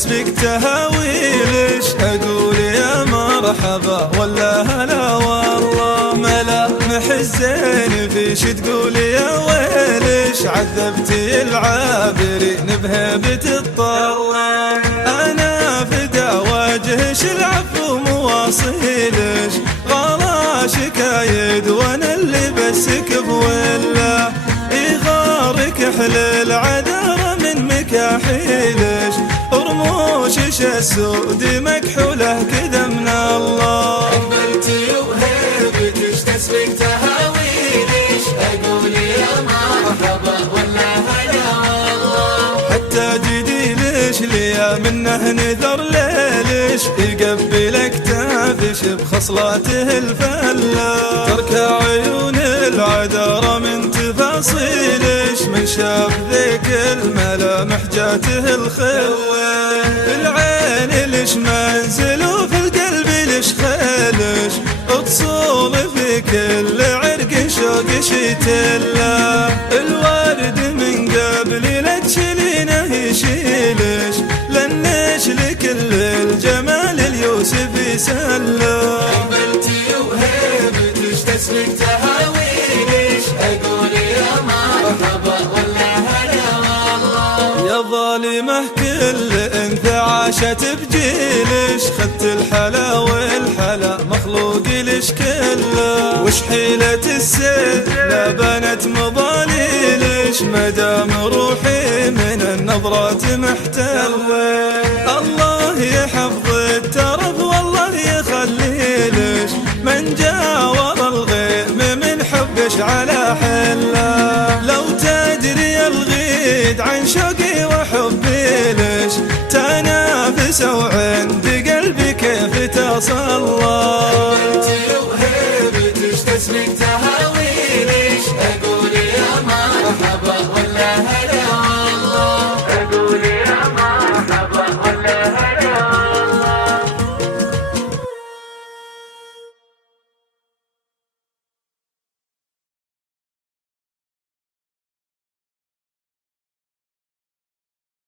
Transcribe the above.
تسبق تهاويلش، أقول يا مرحبا ولا هلا والله، ملامح الزين فيش تقول يا ويلش، عذبتي العابرين بهيبة الطلة، أنا فدا وجهش العفو مواصيلش، غلا شكايد وانا اللي بسك بوله، يغارك احل العذارى من مكاحيلش، رموشش السود مكحوله كذا من الله، قبلتي وهيبتش تسبق تهاويلش، اقول يا مرحبا ولا هلا والله، حتى جدي ليش ليا منه نذر ليلش، يقبلك تافش بخصلاته الفله، ترك عيون العذارى من تفاصيلش، من شاف ذيك الملامح جاته الخله، في العين ليش منزل وفي القلب ليش خيلش، اتصول في كل عرق شوق شتله، الورد من قبل لا تشيلينه يشيلش، لنش لكل الجمال اليوسف يسله، قبلتي وهيبتش تسبق تهاويلش، اقول يا مرحبا ولا هلا والله، يا ظالمه كل انثى عاشت بجيلش، خدت الحلا والحلا مخلوق لش كله، وش حيلة السيف لا بنت مضاليلش، مدام روحي من النظرات محتله، الله يحفظ الترف والله يخليلش، من جاور الغيم من حبش على حله، لو تدري الغيد عن شوقي وحبي لش، تنافس وعند قلبي كيف تصلى.